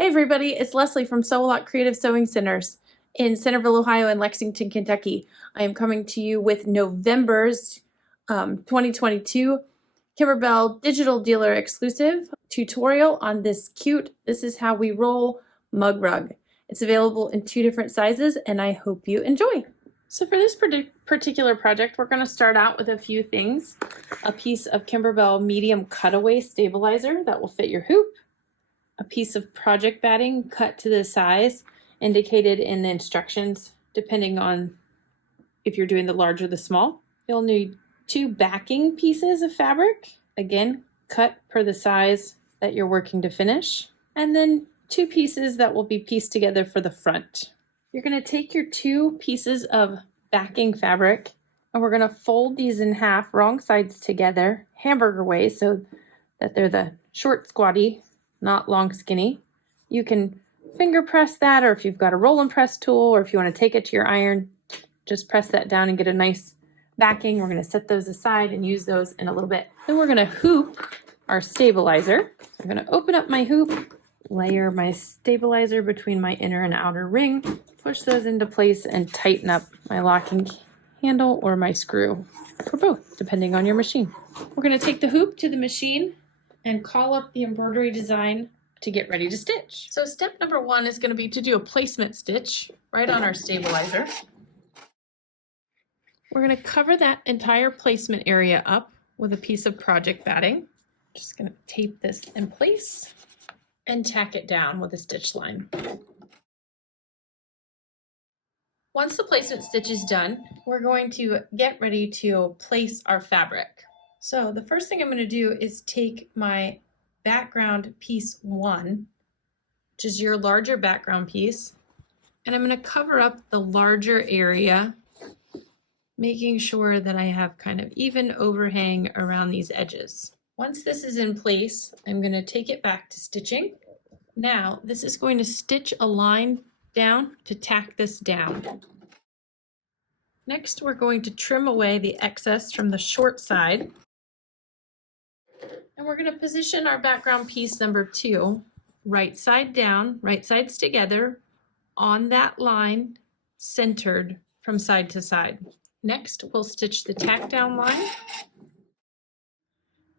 Hey everybody, it's Lesley from Sew A Lot Creative Sewing Centers in Centerville, Ohio and Lexington, Kentucky. I am coming to you with November's 2022 Kimberbell Digital Dealer Exclusive tutorial on this cute "This Is How We Roll" mug rug. It's available in 2 different sizes and I hope you enjoy. So for this particular project, we're going to start out with a few things. A piece of Kimberbell medium cutaway stabilizer that will fit your hoop. A piece of project batting cut to the size indicated in the instructions, depending on if you're doing the large or the small. You'll need 2 backing pieces of fabric, again, cut per the size that you're working to finish, and then 2 pieces that will be pieced together for the front. You're going to take your 2 pieces of backing fabric and we're going to fold these in half, wrong sides together, hamburger way, so that they're the short squatty, not long skinny. You can finger press that, or if you've got a roll and press tool, or if you want to take it to your iron, just press that down and get a nice backing. We're going to set those aside and use those in a little bit. Then we're going to hoop our stabilizer. I'm going to open up my hoop, layer my stabilizer between my inner and outer ring, push those into place and tighten up my locking handle or my screw, or both, depending on your machine. We're going to take the hoop to the machine and call up the embroidery design to get ready to stitch. So step number 1 is going to be to do a placement stitch right on our stabilizer. We're going to cover that entire placement area up with a piece of project batting. Just going to tape this in place and tack it down with a stitch line. Once the placement stitch is done, we're going to get ready to place our fabric. So the first thing I'm going to do is take my background piece 1, which is your larger background piece, and I'm going to cover up the larger area, making sure that I have kind of even overhang around these edges. Once this is in place, I'm going to take it back to stitching. Now, this is going to stitch a line down to tack this down. Next, we're going to trim away the excess from the short side. And we're going to position our background piece number 2, right side down, right sides together, on that line, centered from side to side. Next, we'll stitch the tack down line.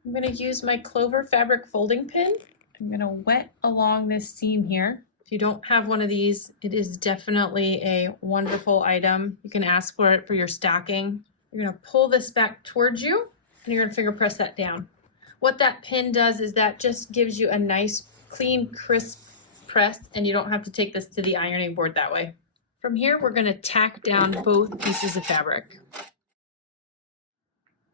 I'm going to use my Clover fabric folding pin. I'm going to wet along this seam here. If you don't have one of these, it is definitely a wonderful item. You can ask for it for your stocking. You're going to pull this back towards you and you're going to finger press that down. What that pin does is that just gives you a nice, clean, crisp press, and you don't have to take this to the ironing board that way. From here, we're going to tack down both pieces of fabric.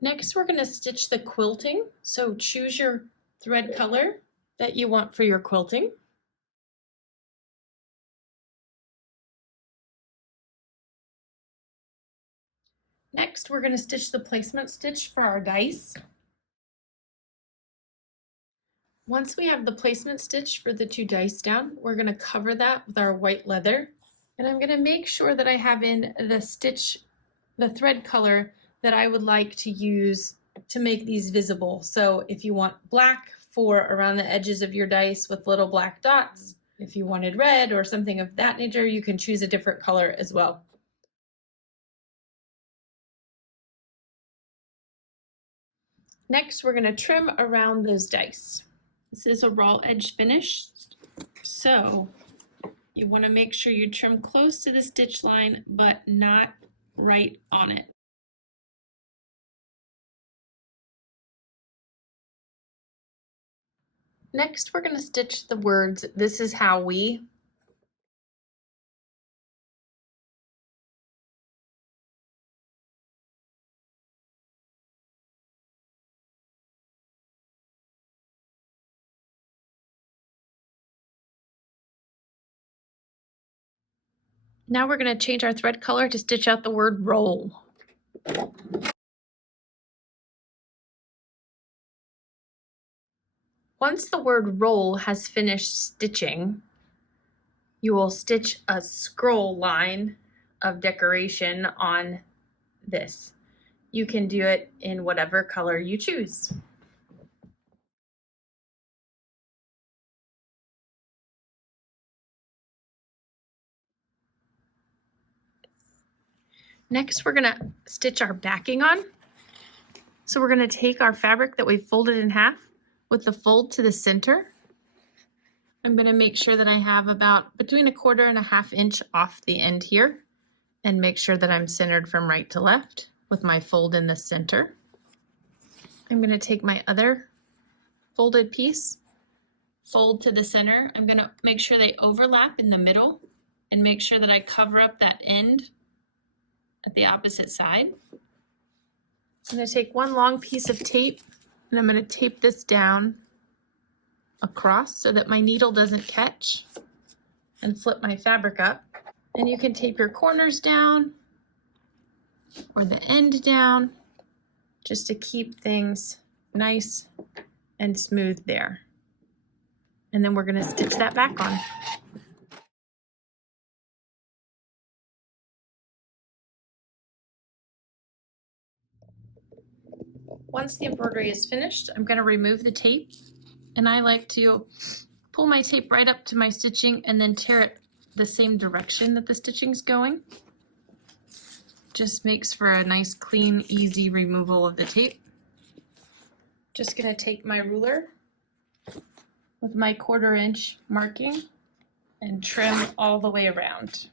Next, we're going to stitch the quilting. So choose your thread color that you want for your quilting. Next, we're going to stitch the placement stitch for our dice. Once we have the placement stitch for the 2 dice down, we're going to cover that with our white leather. And I'm going to make sure that I have in the thread color that I would like to use to make these visible. So if you want black for around the edges of your dice with little black dots, if you wanted red or something of that nature, you can choose a different color as well. Next, we're going to trim around those dice. This is a raw edge finish, so you want to make sure you trim close to the stitch line, but not right on it. Next, we're going to stitch the words, "This is how we." Now we're going to change our thread color to stitch out the word "roll." Once the word "roll" has finished stitching, you will stitch a scroll line of decoration on this. You can do it in whatever color you choose. Next, we're gonna stitch our backing on. So we're gonna take our fabric that we folded in half with the fold to the center. I'm gonna make sure that I have about between 1/4 and 1/2 inch off the end here, and make sure that I'm centered from right to left with my fold in the center. I'm gonna take my other folded piece, fold to the center. I'm gonna make sure they overlap in the middle and make sure that I cover up that end at the opposite side. I'm gonna take one long piece of tape and I'm gonna tape this down across so that my needle doesn't catch, and flip my fabric up. And you can tape your corners down or the end down just to keep things nice and smooth there. And then we're gonna stitch that back on. Once the embroidery is finished, I'm gonna remove the tape, and I like to pull my tape right up to my stitching and then tear it the same direction that the stitching's going. Just makes for a nice, clean, easy removal of the tape. Just gonna take my ruler with my 1/4 inch marking and trim all the way around.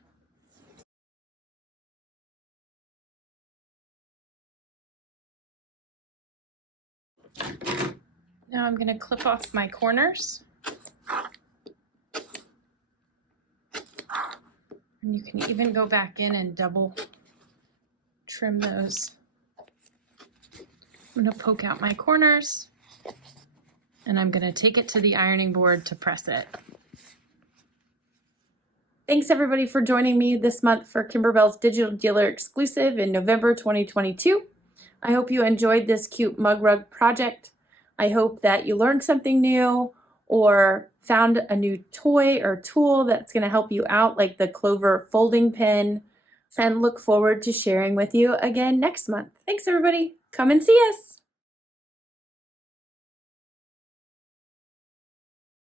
Now I'm gonna clip off my corners. And you can even go back in and double trim those. I'm gonna poke out my corners, and I'm gonna take it to the ironing board to press it. Thanks everybody for joining me this month for Kimberbell's Digital Dealer Exclusive in November 2022. I hope you enjoyed this cute mug rug project. I hope that you learned something new or found a new toy or tool that's going to help you out, like the Clover folding pin, and look forward to sharing with you again next month. Thanks everybody. Come and see us.